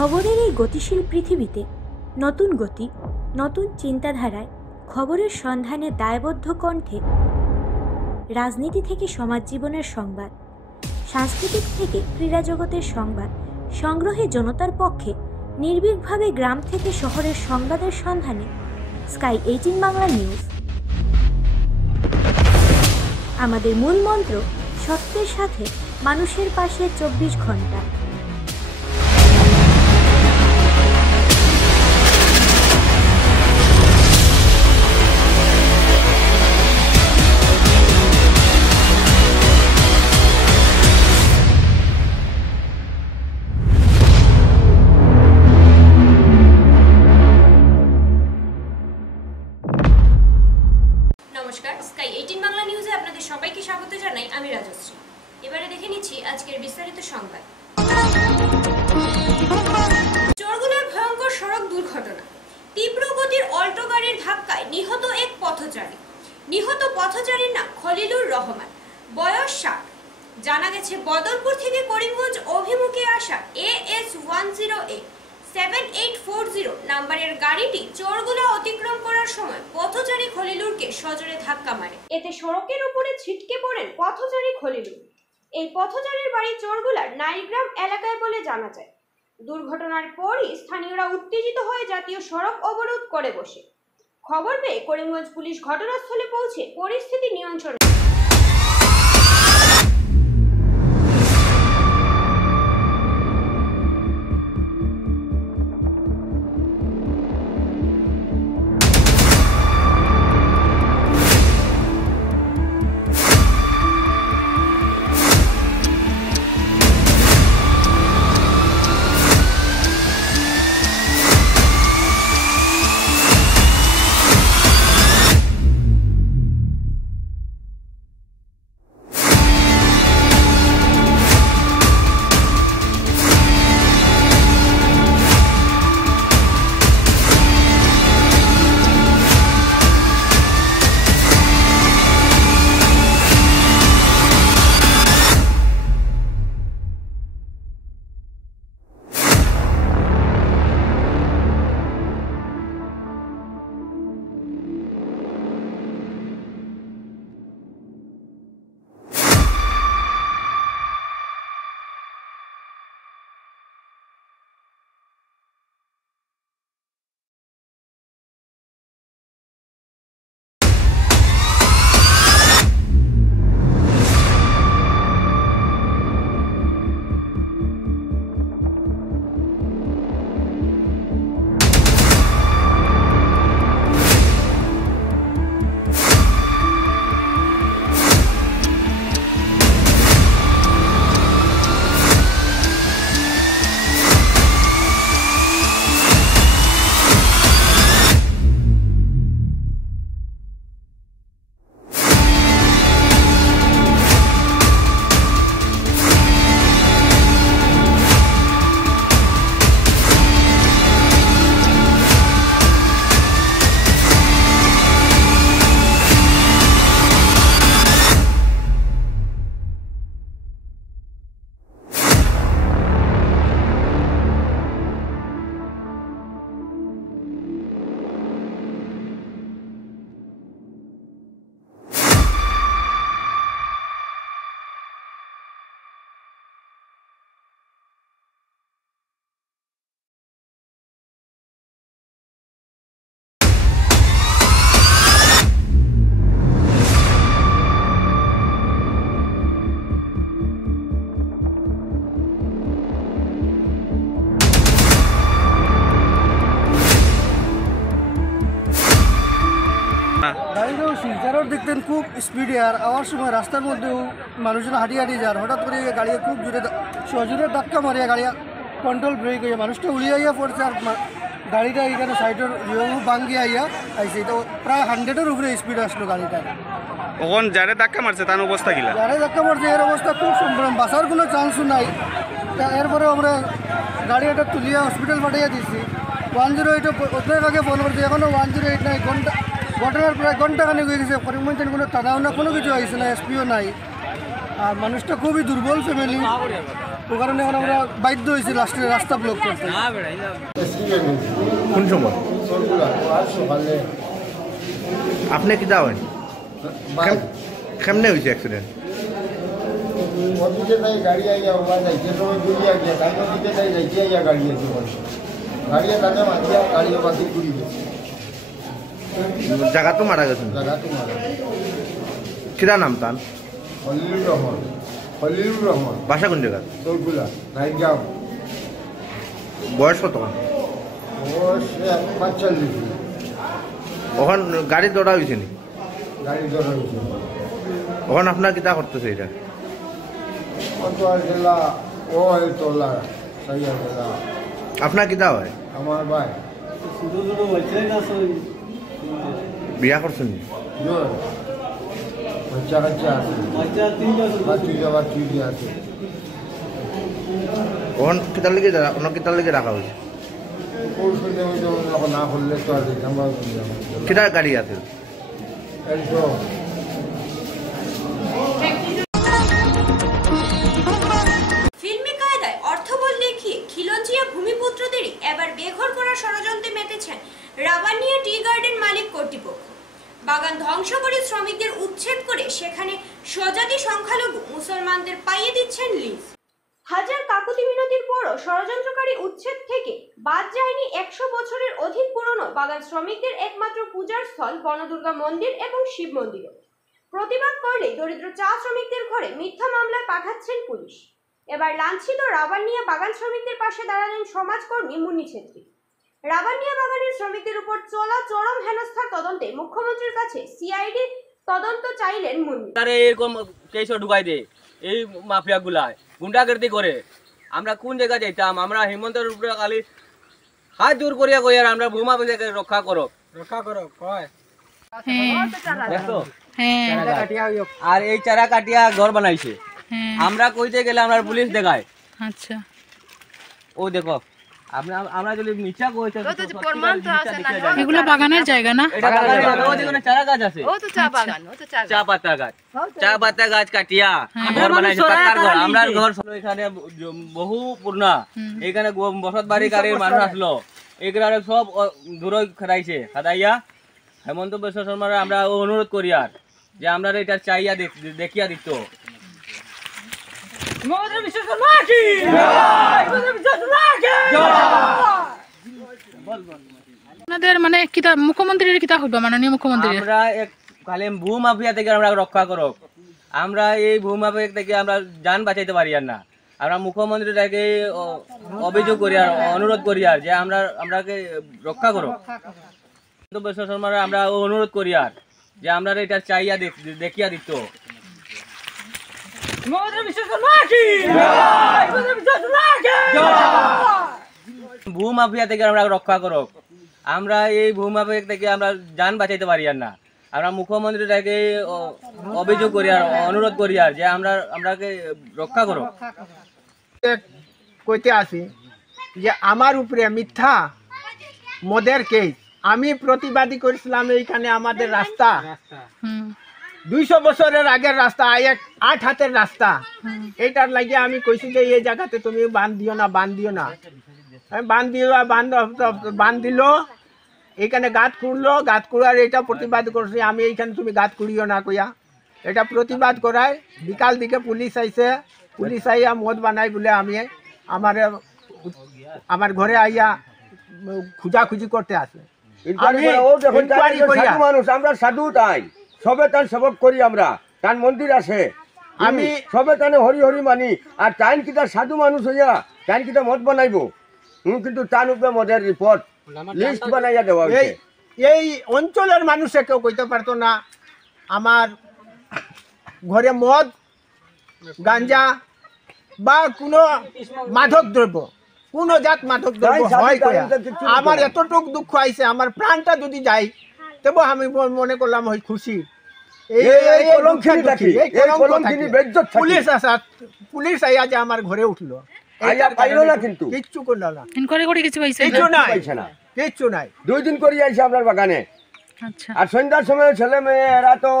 খবরের এই গতিশীল পৃথিবীতে নতুন গতি, নতুন চিন্তাধারায় খবরের সন্ধানে দায়বদ্ধ কণ্ঠে রাজনীতি থেকে সমাজ জীবনের সংবাদ, সাংস্কৃতিক থেকে ক্রীড়া জগতের সংবাদ সংগ্রহে জনতার পক্ষে নির্ভীকভাবে গ্রাম থেকে শহরের সংবাদের সন্ধানে স্কাই 18 বাংলা নিউজ। আমাদের মূল মন্ত্র সত্যের সাথে মানুষের পাশে 24 ঘন্টা। নমস্কার, স্কাই 18 বাংলা নিউজে আপনাদের সবাইকে স্বাগত জানাই। আমি রাজশ্রী। এবারে দেখে নিচ্ছি আজকের বিস্তারিত সংবাদ। চরগুলার ভয়ঙ্কর সড়ক দুর্ঘটনা, তীব্র গতির অল্টো গাড়ির ধাক্কায় নিহত এক পথচারী। নিহত পথচারীর নাম খলিলুর রহমান, বয়স 60। জানা গেছে বদলপুর থেকে করিমগঞ্জ অভিমুখে আসা AS10A 7840 নাম্বারের গাড়িটি চরগুলা অতিক্রম করার সময় পথচারী খলিলুরকে সজোরে ধাক্কা মারে। এতে সড়কের উপরে ছিটকে পড়েন পথচারী খলিলুর। এই পথচারীর বাড়ি চরগুলার নাইগ্রাম এলাকায় বলে জানা যায়। দুর্ঘটনার পরই স্থানীয়রা উত্তেজিত হয়ে জাতীয় সড়ক অবরোধ করে বসে। খবর পেয়ে করিমগঞ্জ পুলিশ ঘটনাস্থলে পৌঁছে পরিস্থিতি নিয়ন্ত্রণে। গাড়িটাও শিলচারও দেখতেন খুব স্পিডে, আর আওয়ার সময় রাস্তার মধ্যেও মানুষজন হাঁটিয়ে হাঁটিয়ে যান। হঠাৎ করে গাড়ি খুব জোরে সজোরে ধাক্কা মারিয়া গাড়ি কন্ট্রোল ব্রেক হয়ে মানুষটা উড়িয়ে আইয়া পড়ছে, আর গাড়িটা এখানে সাইডের ভাঙ্গিয়ে আইয়া আইসে। তো প্রায় 100-এর উপরে স্পিড আসলো গাড়িটা। ওখান যারে ধাক্কা মারছে তার অবস্থা কিলা? যারে ধাক্কা মারছে এর অবস্থা খুব সম্ভ্রম, বাঁচার কোনো চান্সও নাই। এরপরে আমরা গাড়ি এটা তুলিয়া হসপিটাল পাঠিয়ে দিচ্ছি। 108 ওদের আগে ফোন করছি, এখনও 108 নাই। ঘটনার প্রায় ঘন্টাখানেক হয়ে গেছে, করিমগঞ্জ কোনো তাড়াও না, কোনো কিছু হয়েছে না, এসপিও নাই। আর মানুষটা খুবই দুর্বল ফ্যামিলি, ও কারণে এখন আমরা বাধ্য হয়েছি লাস্টে রাস্তা ব্লক করতে। কোন সময় আপনি কি যাবেন কেমনে হয়েছে অ্যাক্সিডেন্ট? অফিসে তাই গাড়ি আইয়া ওবা যাইছে সময় ঘুরিয়া গিয়া তাই নদীতে তাই যাইছে আইয়া গাড়ি আছে গাড়ি তাকে মাতিয়া গাড়ি বাতি ঘুরি গেছে জায়গা তো মারা গেছেন। জায়গা তো মারা কিরা নাম তান? খলিলুর রহমান বাসা কোন জায়গা? চৌকুলা নাইটগাঁও। বয়স কত? ও 45। ওখান গাড়ি দৌড়া হয়েছে নি? গাড়ি ধরা হয়েছে ওখান আপনার কিতা করতেছে এটা? কত জেলা ও তোলা সাইয়া জেলা আপনার কিতা হয়? আমার ভাই বিয়া করছেন নি? জোর বাচ্চা কাচ্চা আছে বাচ্চা যাবার ঠিক আছে। ওখান কিতার লেগে অন্য কিতার লেগে রাখা হয়েছে? পরশু যখন না করলে তো আর আমরা কিতা গাড়ি আছে? একদম ফিল্মি কায়দায় অর্থবল দেখিয়ে খিলঞ্জিয়া ভূমিপুত্রদেরই এবার বেঘর করার ষড়যন্ত্রে মেতেছেন রাবানিয়া টি গার্ডেন মালিক কর্তৃপক্ষ। বাগান ধ্বংস করে শ্রমিকদের উচ্ছেদ করে সেখানে স্বজাতি সংখ্যালঘু মুসলমানদের পাইয়ে দিচ্ছেন লিজ। হাজার কাকুতি মিনতির পরও ষড়যন্ত্রকারী উচ্ছেদ থেকে বাদ যায়নি 100 বছরের অধিক পুরনো বাগান শ্রমিকদের একমাত্র পূজার স্থল বনদুর্গা মন্দির এবং শিব মন্দিরও। প্রতিবাদ করলে দরিদ্র চা শ্রমিকদের ঘরে মিথ্যা মামলায় পাঠাচ্ছেন পুলিশ। এবার লাঞ্ছিত রাবানিয়া বাগান শ্রমিকদের পাশে দাঁড়ালেন সমাজকর্মী মুন্নি ছেত্রী। রাবানিয়া বাগানের শ্রমিকদের উপর চলা চরম হেনস্থার তদন্তে মুখ্যমন্ত্রীর কাছে সিআইডি তদন্ত চাইলেন মুন্নি। এরকম কেস ঢুকাই দে এই মাফিয়া গুলায় গুন্ডাগর্দি করে আমরা কোন জায়গা যাইতাম? আমরা হেমন্তের উপরে খালি হাত জোর করিয়া কই আর আমরা ভূমা পেজে রক্ষা করো কয় দেখো আর এই চারা কাটিয়া ঘর বানাইছে। আমরা কইতে গেলে আমরা পুলিশ দেখায়। আচ্ছা ও দেখো আমরা যদি মিছা কইতে এগুলো বাগানের জায়গা না? এটা বাগানের জায়গা। ও যেখানে চারা গাছ আছে ও তো চা বাগান, ও তো চা পাতা গাছ। চা পাতা গাছ কাটিয়া ঘর বানাইছে পাতার ঘর। আমরা ঘর এখানে বহু পুরনা, এখানে বসত বাড়ি গাড়ির মানুষ আসলো, এগুলা সব দূর খাইছে খাদাইয়া হেমন্ত বিশ্ব শর্মার আমরা অনুরোধ করি আর যে আমরা এটা চাইয়া দেখিয়া দিত। আপনাদের মানে কিতা মুখ্যমন্ত্রীর কিতা হইব? মাননীয় মুখ্যমন্ত্রী আমরা এক খালি ভূমাফিয়া থেকে আমরা রক্ষা করব। আমরা এই ভূমাফিয়া থেকে আমরা জান বাঁচাইতে পারি আর না। আমরা মুখ্যমন্ত্রীটাকে অভিযোগ করি আর অনুরোধ করি আর যে আমরাকে রক্ষা করো। বিশ্ব শর্মার আমরা অনুরোধ করি আর যে আমরা এটা চাইয়া দেখিয়া দিত। ভূমাফিয়া থেকে আমরা রক্ষা করো। আমরা এই ভূমাফিয়া থেকে আমরা জান বাঁচাইতে পারি আর না। আমরা মুখ্যমন্ত্রীটাকে অভিযোগ করি আর অনুরোধ করি আর যে আমরাকে রক্ষা করো। কইতে আসি যে আমার উপরে মিথ্যা মদের কেস আমি প্রতিবাদী করেছিলাম। এইখানে আমাদের রাস্তা 200 বছরের আগের রাস্তা, 8 হাতের রাস্তা, এইটার লাগিয়ে আমি কইছি যে এই জায়গাতে তুমি বাঁধ দিও না। বাঁধ দিল, এইখানে গাত খুঁড়লো, গাত খুঁড়ার এটা প্রতিবাদ করছি আমি। এইখানে তুমি গাত খুঁড়িও না কইয়া এটা প্রতিবাদ করায় বিকাল দিকে পুলিশ আইছে। পুলিশ আইয়া মদ বানাই বলে আমি আমার ঘরে আইয়া খুঁজাখুঁজি করতে আসে। আমরা সাধু তাই সবে তার সেবক করি, আমরা তার মন্দির আছে, আমি সবে তানে হরি হরি মানি। আর টাইম কিটা সাধু মানুষ হইয়া টাইম কিটা মদ বানাইব, কিন্তু তার উপরে মদের রিপোর্ট লিস্ট বানাইয়া দেওয়া হয়েছে। এই অঞ্চলের মানুষে কেউ কইতে পারতো না আমার ঘরে মদ, গাঞ্জা বা কোনো মাদক দ্রব্য, কোনো জাত মাদক দ্রব্য হয় কয়া। আমার এতটুক দুঃখ আইছে, আমার প্রাণটা যদি যায় তবে আমি মনে করলাম হয় খুশি। পুলিশ আইয়া যে আমার ঘরে উঠলো, কিচ্ছু করলো না, কিচ্ছু নাই। 2 দিন করে আইছে আপনার বাগানে। আর সন্ধ্যার সময় ছেলে মেয়ে এরা তো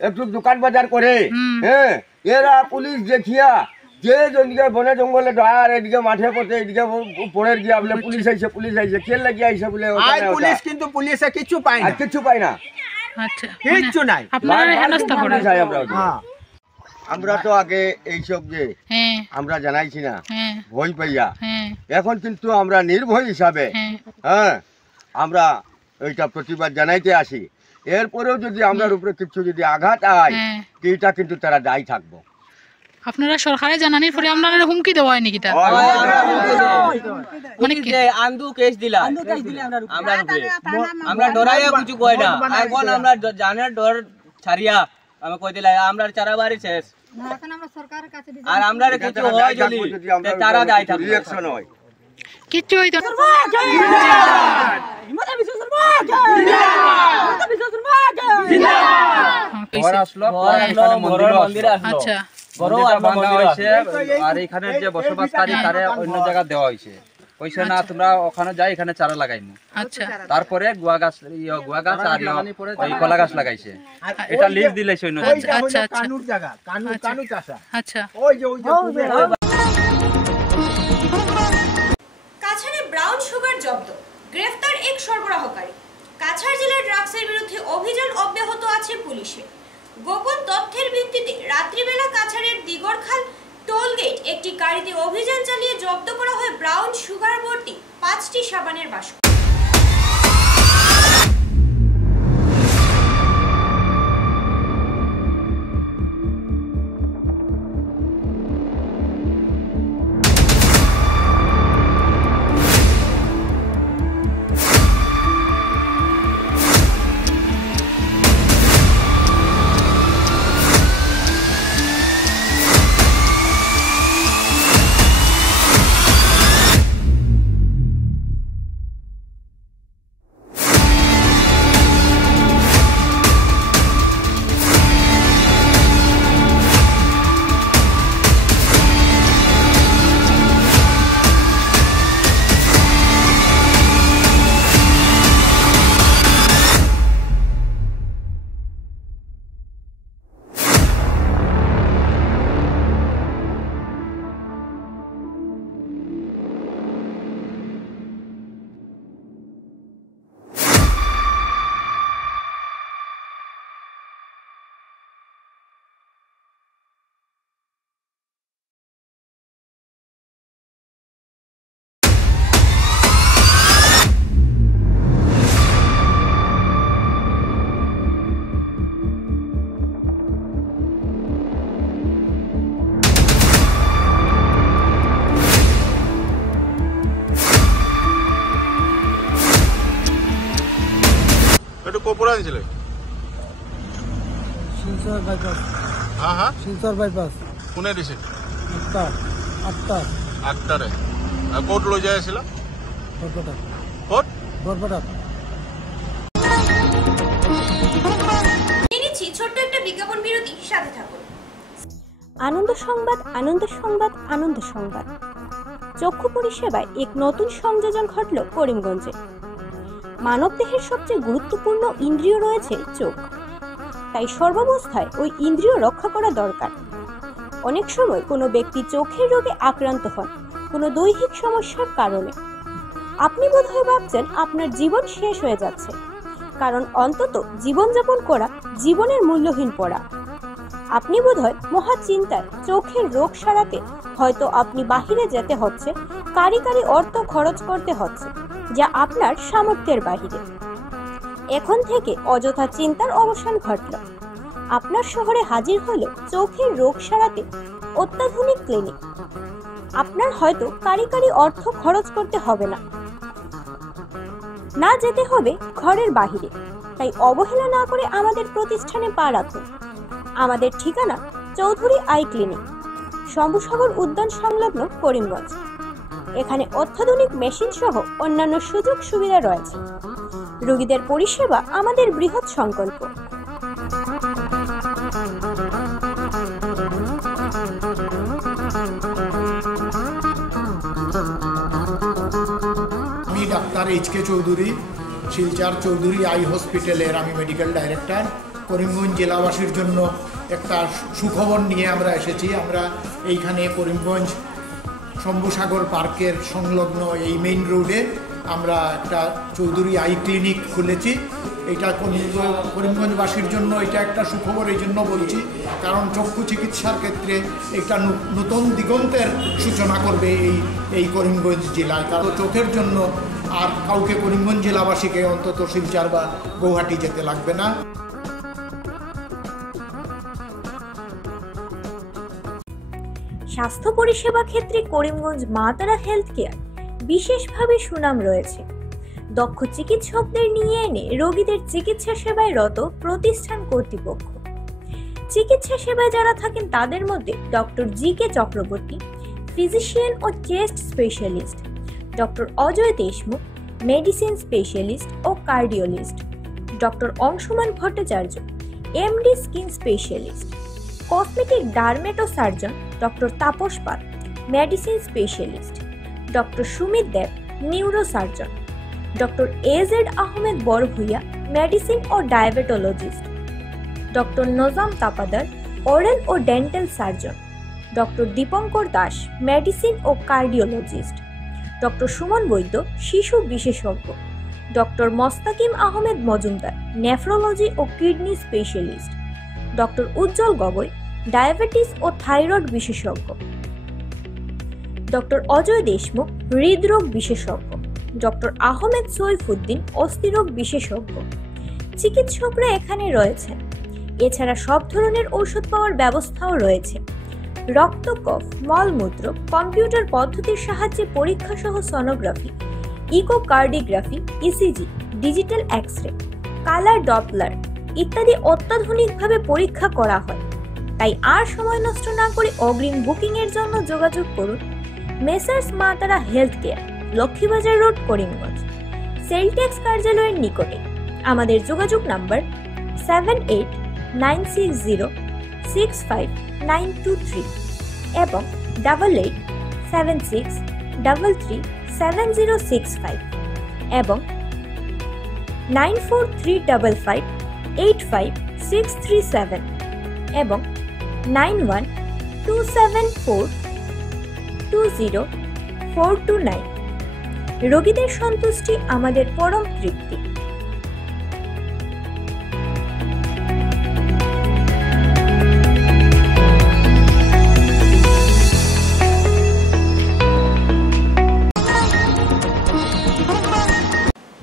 একটু দোকান বাজার করে, হ্যাঁ, এরা পুলিশ দেখিয়া যে যেদিকে বনে জঙ্গলে আর এদিকে মাঠে পথে এদিকে পড়ে গিয়ে বলে পুলিশ আইছে কে লাগিয়ে আইছে বলে আই পুলিশ কিন্তু পুলিশে কিছু পায় না, আর কিছু পাই না, আচ্ছা কিচ্ছু নাই। আপনারা হেনস্থা করেন। হ্যাঁ আমরা তো আগে এইসব যে হ্যাঁ আমরা জানাইছি না হ্যাঁ ভয় পাইয়া, হ্যাঁ এখন কিন্তু আমরা নির্ভয় হিসাবে হ্যাঁ হ্যাঁ আমরা এইটা প্রতিবাদ জানাইতে আসি। এরপরেও যদি আমরা উপরে কিছু যদি আঘাত আয় হ্যাঁ। এইটা কিন্তু তারা দায়ী থাকবো। আপনারা সরকারে জানানির পরে আপনারা হুমকি দেওয়া হয়নি কিটা মানে কি আন্দু কেস দিলা আমরা আমরা ডরাইয়া কিছু কই না, এখন আমরা জানার ডর ছাড়িয়া আমি কই দিলাই আমরা চারাবাড়ি শেষ আর আমরা কিছু হয় যদি তারা দায়ী থাকবে, রিঅ্যাকশন হয় কিচ্ছু হইতো না। আচ্ছা আর এখানে যে বসবাসকারী তারে অন্য জায়গা দেওয়া হয়েছে, কইছে না তোমরা ওখানে যাই এখানে চারা লাগাইমু। আচ্ছা তারপরে গুয়া গাছ আর ওই কলা গাছ লাগাইছে, এটা লিজ দিলেছে অন্য জায়গায়। আচ্ছা আচ্ছা কানুর জায়গা, কানু চাষা। আচ্ছা ওই যে কাছাড়ে ব্রাউন সুগার জব্দ, গ্রেফতার এক সরবরাহকারী। কাছাড় জেলার ড্রাগসের বিরুদ্ধে অভিযান অব্যাহত আছে পুলিশের। গোপন তথ্যের ভিত্তিতে রাত্রিবেলা কাছাড়ের দিগরখাল টোলগেট একটি গাড়িতে অভিযান চালিয়ে জব্দ করা হয় ব্রাউন সুগার ভর্তি 5টি সাবানের বাক্স। শিলচর বাইপাস। হ্যাঁ হ্যাঁ শিলচর বাইপাস কোনে দিছে? আটটারে ক'ত লৈ যাই আছিলা? বৰপেটা। ক'ত? বৰপেটা। নিচ্ছি ছোট্ট একটা বিজ্ঞাপন বিরতি, সাথে থাকুন। আনন্দ সংবাদ, আনন্দ সংবাদ, আনন্দ সংবাদ। চক্ষু পরিষেবায় এক নতুন সংযোজন ঘটল করিমগঞ্জে। মানবদেহের সবচেয়ে গুরুত্বপূর্ণ ইন্দ্রিয় রয়েছে চোখ, তাই সর্বাবস্থায় ওই ইন্দ্রিয় রক্ষা করা দরকার। অনেক সময় কোনো ব্যক্তি চোখের রোগে আক্রান্ত হন কোনো দৈহিক সমস্যার কারণে। আপনি বোধহয় ভাবছেন আপনার জীবন শেষ হয়ে যাচ্ছে, কারণ অন্তত জীবনযাপন করা জীবনের মূল্যহীন পড়া। আপনি বোধহয় মহা চিন্তায় চোখের রোগ সারাতে হয়তো আপনি বাহিরে যেতে হচ্ছে, কারি অর্থ খরচ করতে হচ্ছে, যা আপনার সামর্থ্যের বাহিরে। এখন থেকে অযথা চিন্তার অবসান ঘটল। আপনার শহরে হাজির হলো চোখের রোগ সারাতে অত্যাধুনিক ক্লিনিক। আপনার হয়তো কারি অর্থ খরচ করতে হবে না, না যেতে হবে ঘরের বাহিরে। তাই অবহেলা না করে আমাদের প্রতিষ্ঠানে পা রাখুন। আমাদের ঠিকানা চৌধুরী আই ক্লিনিক, শম্ভুসাগর উদ্যান সংলগ্ন করিমগঞ্জ। এখানে অত্যাধুনিক মেশিন সহ অন্যান্য সুযোগ সুবিধা রয়েছে। রোগীদের পরিষেবা আমাদের বৃহৎ সংকল্প। আমি ডাক্তার এইচ.কে. চৌধুরী, শিলচর চৌধুরী আই হসপিটালের আমি মেডিকেল ডাইরেক্টর। করিমগঞ্জ জেলাবাসীর জন্য একটা সুখবর নিয়ে আমরা এসেছি। আমরা এইখানে করিমগঞ্জ শম্ভুসাগর পার্কের সংলগ্ন এই মেইন রোডে আমরা একটা চৌধুরী আই ক্লিনিক খুলেছি। এটা করিমগঞ্জবাসীর জন্য এটা একটা সুখবর এই জন্য বলছি, কারণ চক্ষু চিকিৎসার ক্ষেত্রে একটা নতুন দিগন্তের সূচনা করবে এই করিমগঞ্জ জেলায়। কারণ চোখের জন্য আর কাউকে করিমগঞ্জ জেলাবাসীকে অন্তত শিলচর বা গৌহাটি যেতে লাগবে না। স্বাস্থ্য পরিষেবা ক্ষেত্রে করিমগঞ্জ মা তারা হেলথ কেয়ার বিশেষভাবে সুনাম রয়েছে। দক্ষ চিকিৎসকদের নিয়ে এনে রোগীদের চিকিৎসা সেবায় রত প্রতিষ্ঠান কর্তৃপক্ষ। চিকিৎসা সেবায় যারা থাকেন তাদের মধ্যে ডক্টর জি.কে. চক্রবর্তী, ফিজিশিয়ান ও chest specialist, doctor Ajay Deshmukh, medicine specialist ও cardiologist, doctor Anshuman Bhattacharya, MD skin specialist, cosmetic dermato surgeon doctor Tapas Pal, medicine specialist, doctor Sumit Deb, neuro surgeon, doctor A Z Ahmed Barbhuiya, medicine ও diabetologist, doctor Nazam Tapadar, oral ও dental surgeon, doctor Dipankar Das, medicine ও cardiologist, doctor Suman Baidya, শিশু বিশেষজ্ঞ, doctor Mostakim Ahmed Majumdar, nephrology ও kidney specialist, doctor উজ্জ্বল Gogoi, diabetes ও thyroid বিশেষজ্ঞ, doctor Ajay Deshmukh, হৃদরোগ বিশেষজ্ঞ, doctor Ahmed Saifuddin, অস্থিরোগ বিশেষজ্ঞ। চিকিৎসকরা এখানে রয়েছেন। এছাড়া সব ধরনের ঔষধ পাওয়ার ব্যবস্থাও রয়েছে। রক্ত, কফ, মলমূত্র, কম্পিউটার পদ্ধতির সাহায্যে পরীক্ষা সহ sonography, echocardiography, ECG, digital X-ray, colour Doppler ইত্যাদি অত্যাধুনিকভাবে পরীক্ষা করা হয়। তাই আর সময় নষ্ট না করে অগ্রিম বুকিং এর জন্য যোগাযোগ করুন মেসার্স মা তারা health care, Laxmibazar road, Karimganj, sell tax কার্যালয়ের নিকটে। আমাদের যোগাযোগ নাম্বার 7896065923 এবং 8876337065 এবং 9435585637 এবং 9127420429। রোগীদের সন্তুষ্টি আমাদের পরম তৃপ্তি।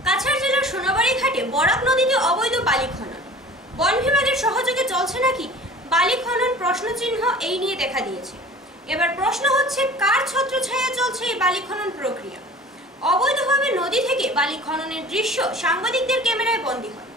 কাছাড় জেলার সোনাবাড়ি ঘাটে বরাক নদীতে অবৈধ বালি খনন। বন বিভাগের সহযোগে চলছে নাকি বালি খনন? প্রশ্নচিহ্ন এই নিয়ে দেখা দিয়েছে। এবার প্রশ্ন হচ্ছে, কার ছত্রছায়ায় চলছে এই বালি খনন প্রক্রিয়া? অবৈধভাবে নদী থেকে বালি খননের দৃশ্য সাংবাদিকদের ক্যামেরায় বন্দী হয়।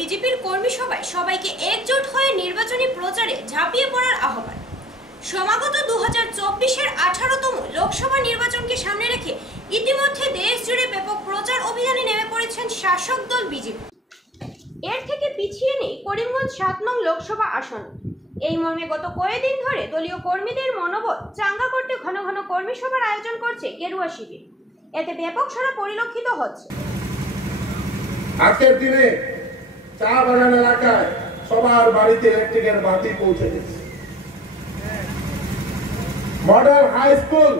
বিজেপির কর্মী সভায় সবাইকে একজোট হয়ে নির্বাচনী প্রচারে ঝাঁপিয়ে পড়ার আহ্বান। সমাগত 2024-এর 18তম লোকসভা নির্বাচনকে সামনে রেখে ইতিমধ্যে দেশ জুড়ে ব্যাপক প্রচার অভিযানে নেমে পড়েছেন শাসক দল বিজেপি। এর থেকে পিছিয়ে নেই করিমগঞ্জ 7 নং লোকসভা আসন। এই মর্মে গত কয়েকদিন ধরে দলীয় কর্মীদের মনোবল চাঙ্গা করতে ঘন ঘন কর্মী সভার আয়োজন করছে গেরুয়া শিবির। এতে ব্যাপক সাড়া পরিলক্ষিত হচ্ছে। আজকের দিনে চা বাগান এলাকায় সবার বাড়িতে ইলেকট্রিকের বাতি পৌঁছে গেছে। মডেল হাই স্কুল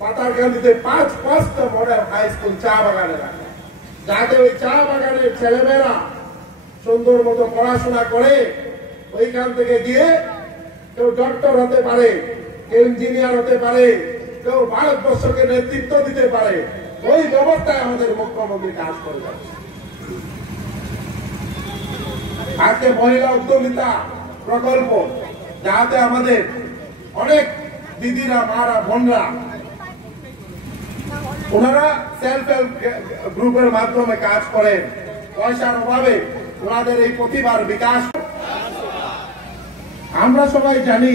পাতারকান্দিতে 5টা মডেল হাই স্কুল চা বাগান এলাকায়, যাতে ওই চা বাগানের ছেলেমেয়েরা সুন্দর মতো পড়াশোনা করে ওইখান থেকে গিয়ে কেউ ডক্টর হতে পারে, কেউ ইঞ্জিনিয়ার হতে পারে, কেউ ভারতবর্ষকে নেতৃত্ব দিতে পারে। ওই ব্যবস্থায় আমাদের মুখ্যমন্ত্রী কাজ করে যাচ্ছে। আজকে মহিলা উদ্যমিতা প্রকল্প, যাতে আমাদের অনেক দিদিরা, মারা, বোনরা ওনারা সেলফ হেল্প গ্রুপের মাধ্যমে কাজ করেন। পয়সার অভাবে ওনাদের এই প্রতিভার বিকাশ। আমরা সবাই জানি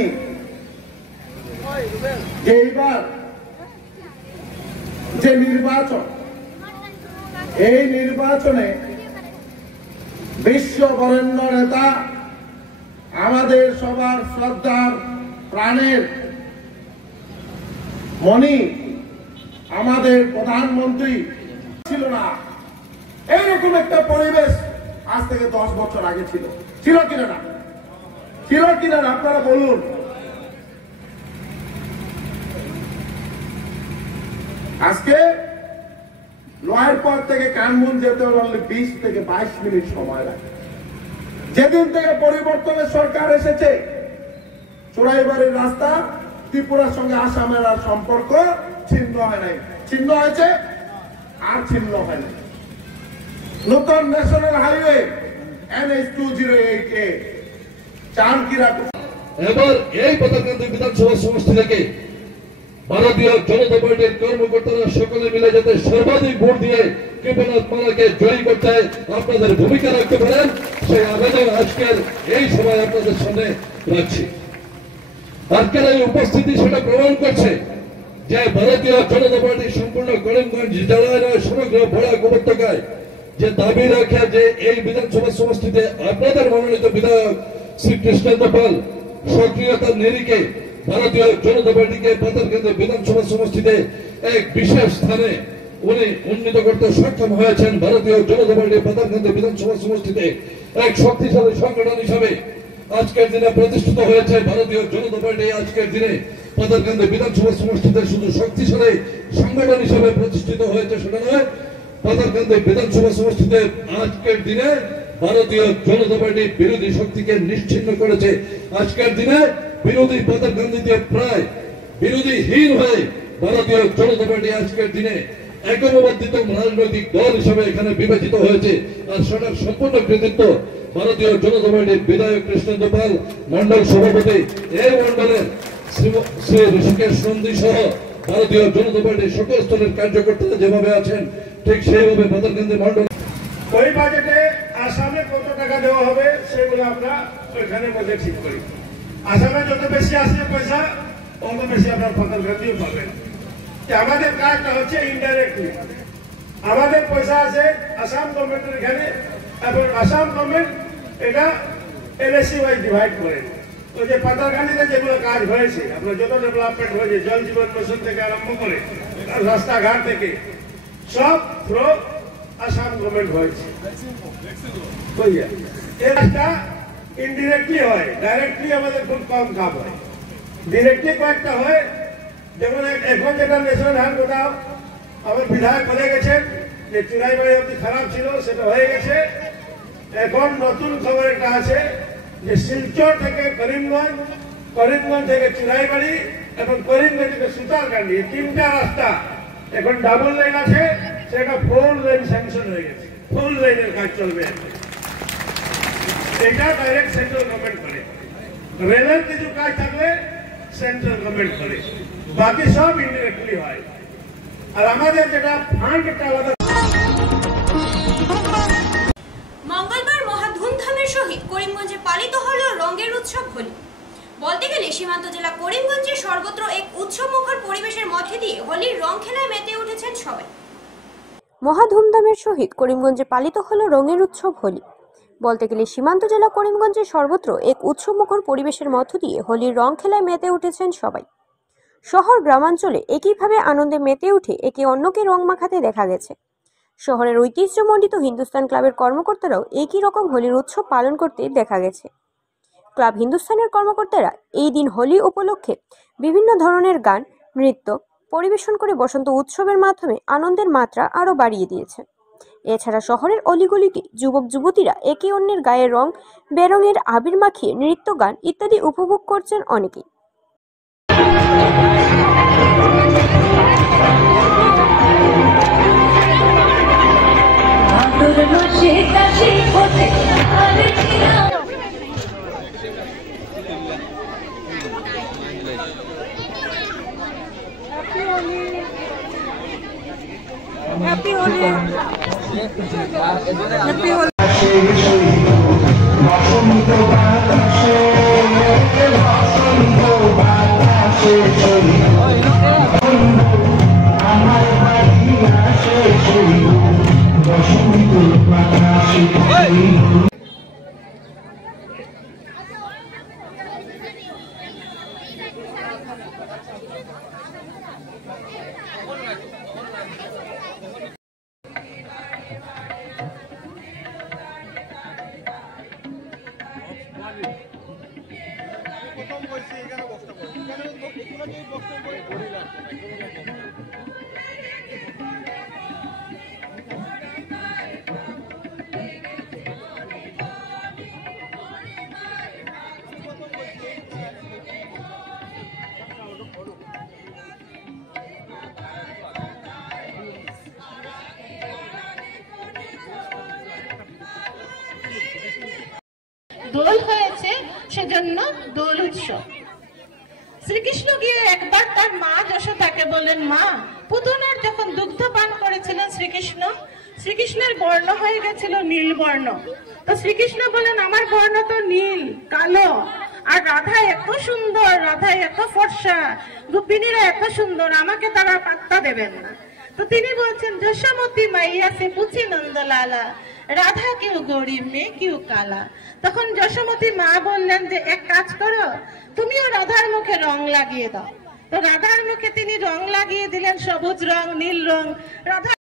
যে এইবার যে নির্বাচন, এই নির্বাচনে বিশ্ব বরেণ্য নেতা, আমাদের সবার শ্রদ্ধার প্রাণের মণি, আমাদের প্রধানমন্ত্রী ছিল না। এইরকম একটা পরিবেশ আজ থেকে 10 বছর আগে ছিল কিনা না? ছিল কিনা না আপনারা বলুন। আজকে লয়ের পর থেকে কানমুন যেতে হলে 20 থেকে 22 মিনিট সময় লাগে। যেদিন থেকে পরিবর্তনের সরকার এসেছে, চোরাইবাড়ির রাস্তা, ত্রিপুরার সঙ্গে আসামের আর সম্পর্ক ছিন্ন হয় নাই। ছিন্ন হয়েছে আর ছিন্ন হয় নাই। নতুন ন্যাশনাল হাইওয়ে NH 208A চানকিরা। এবার এই পাতারকান্দি বিধানসভা সমষ্টি থেকে ভারতীয় জনতা পার্টির কর্মকর্তারা সকলে মিলে যাতে সর্বাধিক ভোট দিয়ে কৃপনাথ মালাকে জয়ী করতে আপনাদের ভূমিকা রাখতে পারেন, সেই আবেদন আজকের এই সময় আপনাদের সামনে রাখছি। আজকের এই উপস্থিতি সেটা প্রমাণ করছে যে ভারতীয় জনতা পার্টি সম্পূর্ণ করিমগঞ্জ জেলায় সমগ্র বরাক উপত্যকায় যে দাবি রাখে যে এই বিধানসভা সমষ্টিতে আপনাদের মনোনীত বিধায়ক শ্রী কৃষ্ণেন্দ্র পাল সক্রিয়তার নিরিখে ভারতীয় জনতা পার্টিকে পাতারকান্দি বিধানসভা সমষ্টিতে এক বিশেষ স্থানে উনি উন্নীত করতে সক্ষম হয়েছেন। ভারতীয় জনতা পার্টি পাতারকান্দি বিধানসভা সমষ্টিতে এক শক্তিশালী সংগঠন হিসাবে আজকের দিনে প্রতিষ্ঠিত হয়েছে। ভারতীয় জনতা পার্টি আজকের দিনে পাতারকান্দি বিধানসভা সমষ্টিতে শুধু শক্তিশালী সংগঠন হিসাবে প্রতিষ্ঠিত হয়েছে সেটা নয়, পাতারকান্দি বিধানসভা সমষ্টিতে আজকের দিনে ভারতীয় জনতা পার্টি বিরোধী শক্তিকে নিশ্চিহ্ন করেছে। আজকের দিনে বিরোধী পাতারকান্দিতে প্রায় বিরোধীহীন হয়ে ভারতীয় জনতা পার্টি আজকের দিনে একমবর্ধিত রাজনৈতিক দল হিসেবে এখানে বিবেচিত হয়েছে। আর সেটার সম্পূর্ণ কৃতিত্ব ভারতীয় জনতা পার্টির বিধায়ক কৃষ্ণেন্দ্র পাল, মন্ডল সভাপতি, এই মন্ডলের শ্রী ঋষিকেশ নন্দী সহ ভারতীয় জনতা পার্টির সকল স্তরের কার্যকর্তারা যেভাবে আছেন ঠিক সেইভাবে পাতারকান্দি মন্ডল। ওই বাজেটে আসামে কত টাকা দেওয়া হবে সেগুলো আমরা ওইখানে মধ্যে ঠিক করি। আসামে যত বেশি আসবে পয়সা, তত বেশি আপনার পাতারকান্দিও পাবেন। আমাদের কাজটা হচ্ছে ইনডাইরেক্টলি, আমাদের পয়সা আছে আসাম গভর্নমেন্টের এখানে, এবং আসাম গভর্নমেন্ট এটা LSC ওয়াইজ ডিভাইড করে। ওই যে পাতারকান্দিতে যেগুলো কাজ হয়েছে, আপনার যত ডেভেলপমেন্ট হয়েছে, জল জীবন মিশন থেকে আরম্ভ করে রাস্তাঘাট থেকে সব থ্রো আসাম গভর্নমেন্ট হয়েছে। এই কাজটা ইনডিরেক্টলি হয়, ডাইরেক্টলি আমাদের খুব কম কাজ হয়। ডিরেক্টলি কয়েকটা হয়, যেমন এখন যেটা ন্যাশনাল হাইওয়ে কোথাও আমার বিধায়ক বলে গেছেন যে চুরাইবাড়ি অতি খারাপ ছিল, সেটা হয়ে গেছে। এখন নতুন খবর একটা আছে যে শিলচর থেকে করিমগঞ্জ, করিমগঞ্জ থেকে চুরাইবাড়ি এবং করিমগঞ্জ থেকে সুতারকান্দি, 3টা রাস্তা এখন ডাবল লাইন আছে, সেটা 4 লেন স্যাংশন হয়ে গেছে। 4 লেনের কাজ চলবে। এটা ডাইরেক্ট সেন্ট্রাল গভর্নমেন্ট করে। রেলের কিছু কাজ থাকলে সেন্ট্রাল গভর্নমেন্ট করে, বাকি সব ইনডিরেক্টলি হয়। আর আমাদের যেটা ফান্ডটা আলাদা। মঙ্গলবার করিমগঞ্জে পালিত হলো রঙের উৎসব হোলি। বলতে গেলে সীমান্ত জেলা করিমগঞ্জে সর্বত্র এক উৎসবমুখর পরিবেশের মধ্যে দিয়ে হোলির রং খেলায় মেতে উঠেছেন সবাই। মহা ধুমধামের সহিত করিমগঞ্জে পালিত হলো রঙের উৎসব হোলি। বলতে গেলে সীমান্ত জেলা করিমগঞ্জে সর্বত্র এক উৎসবমুখর পরিবেশের মধ্য দিয়ে হোলির রং খেলায় মেতে উঠেছেন সবাই। শহর গ্রামাঞ্চলে একইভাবে আনন্দে মেতে উঠে একে অন্যকে রং মাখাতে দেখা গেছে। শহরের ঐতিহ্যমণ্ডিত হিন্দুস্তান ক্লাবের কর্মকর্তারাও একই রকম হোলির উৎসব পালন করতে দেখা গেছে। ক্লাব হিন্দুস্তানের কর্মকর্তারা এই দিন হোলি উপলক্ষে বিভিন্ন ধরনের গান, নৃত্য পরিবেশন করে বসন্ত উৎসবের মাধ্যমে আনন্দের মাত্রা আরও বাড়িয়ে দিয়েছে। এছাড়া শহরের অলিগলিতে যুবক যুবতীরা একে অন্যের গায়ে রং বেরঙের আবির মাখিয়ে নৃত্য, গান ইত্যাদি উপভোগ করছেন অনেকেই। Happy Holi. Happy Holi. দোল হয়েছে সেজন্য দোল উৎসব। শ্রীকৃষ্ণ গিয়ে একবার তার মা যশোদাকে বলেন, মা, পুতনার যখন দুগ্ধ পান করেছিলেন শ্রীকৃষ্ণের বর্ণ হয়ে গেছিল নীল বর্ণ। তো শ্রীকৃষ্ণ বলেন, আমার বর্ণ তো নীল, কালো, আর রাধা এত সুন্দর, রাধা এত ফর্সা, গোপিনীরা এত সুন্দর, আমাকে তারা পাত্তা দেবেন না। তো তিনি বলছেন, যশোমতী মাইয়া সে পুছি নন্দলালা, রাধা কেউ গরিব মেয়ে কেউ কালা। তখন যশোমতী মা বললেন যে এক কাজ করো, তুমিও রাধার মুখে রং লাগিয়ে দাও। তো রাধার মুখে তিনি রং লাগিয়ে দিলেন সবুজ রং, নীল রং। রাধা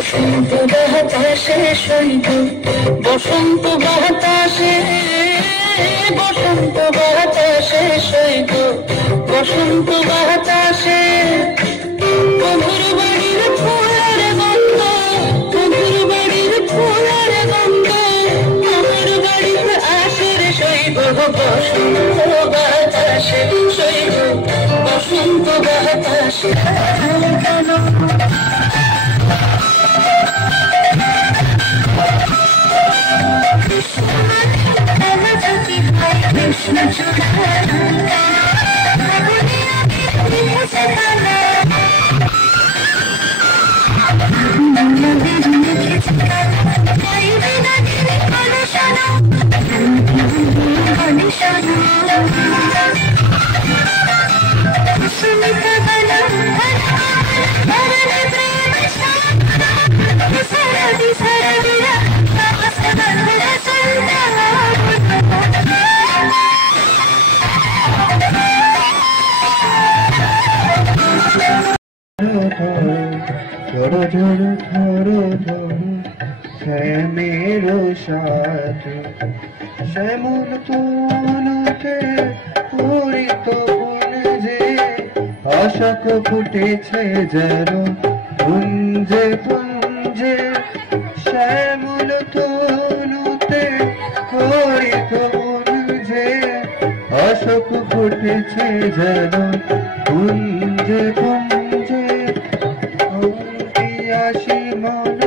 বসন্ত বাতাসে সৈব বসন্ত বাতাসে বসন্ত বাতাসে সৈব বসন্ত বাতাসে মধুর বাড়ির ফুলের গন্ধ মধুর বাড়ির ফুলের গন্ধ আমার বাড়িতে আসে সৈব বসন্ত বাতাসে সৈব বসন্ত বাতাসে শ্যামেরো সাথে শ্যামল তুলতে পরিত যে অশোক ফুটেছে যেন পুঞ্জে পুঞ্জে শ্যামল তুলতে পরিত যে অশোক ফুটেছে যেন পুঞ্জে পুঞ্জে আসি মন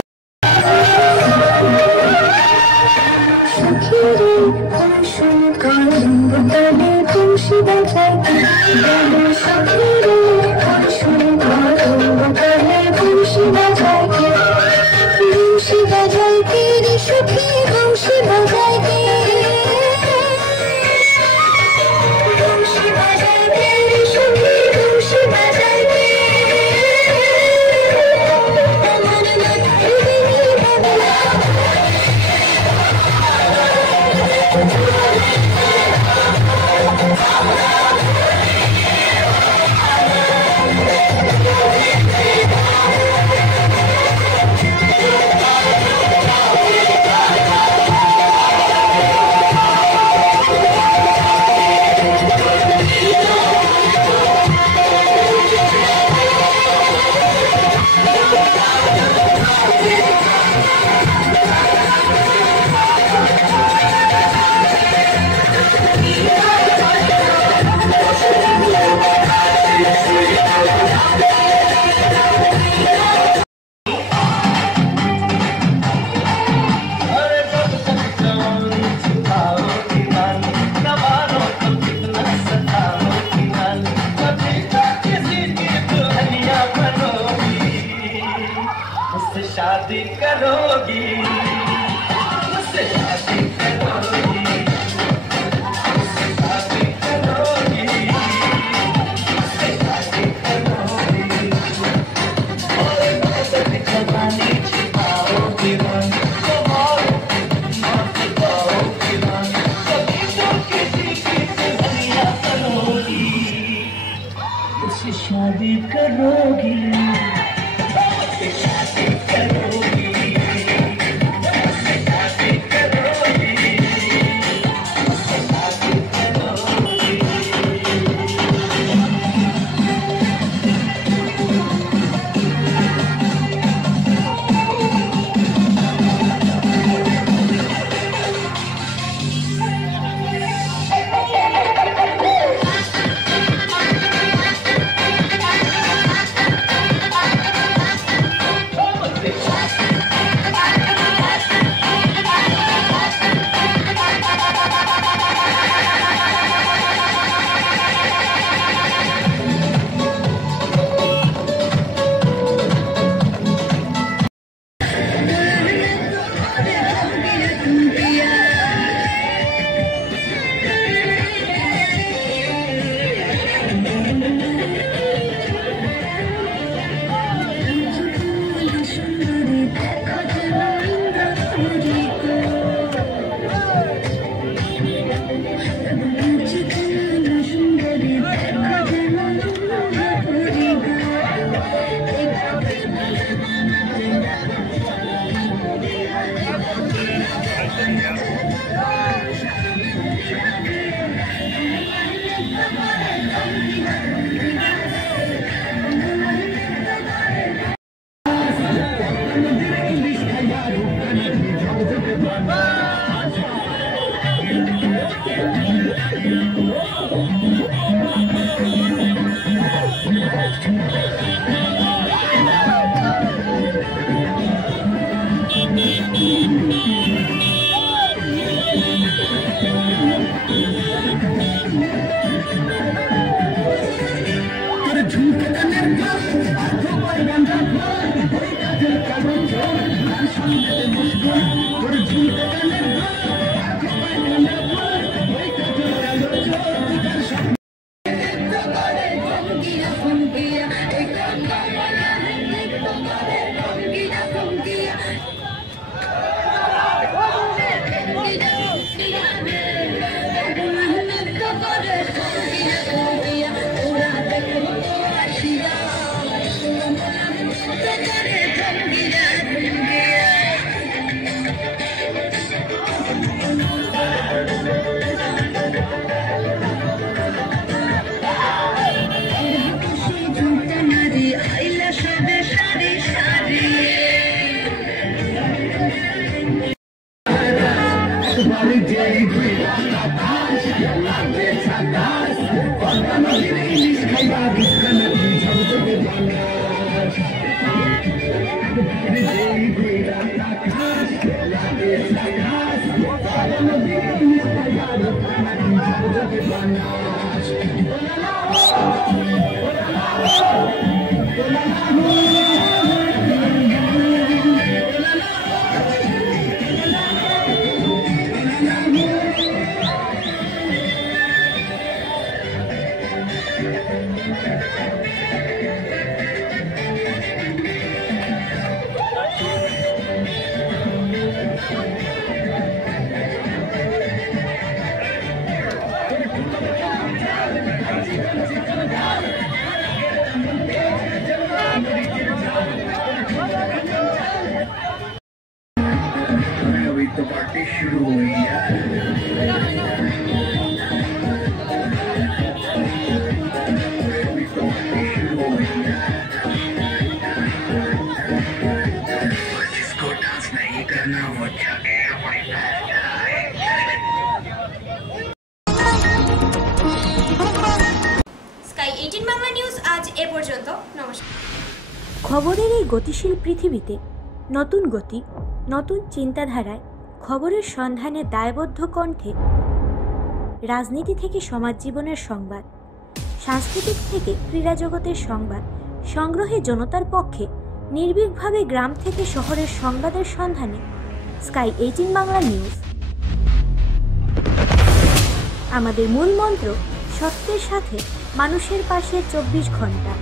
शादी करोगी मुझसे शादी करोगी मुझसे शादी करोगी मुझसे शादी करोगी और बसत जवानी छिपाओगी मन मत पाओगी मन कभी तो किसी की दुनिया करोगी मुझसे शादी करोगी স্কাই 18 বাংলা নিউজ আজ এ পর্যন্ত। নমস্কার। খবরের এই গতিশীল পৃথিবীতে নতুন গতি, নতুন চিন্তাধারায় খবরের সন্ধানে দায়বদ্ধ কণ্ঠে রাজনীতি থেকে সমাজ জীবনের সংবাদ, সাংস্কৃতিক থেকে ক্রীড়া জগতের সংবাদ সংগ্রহে জনতার পক্ষে নির্ভীকভাবে গ্রাম থেকে শহরের সংবাদের সন্ধানে স্কাই 18 বাংলা নিউজ। আমাদের মূল মন্ত্র সত্যের সাথে মানুষের পাশে 24 ঘন্টা।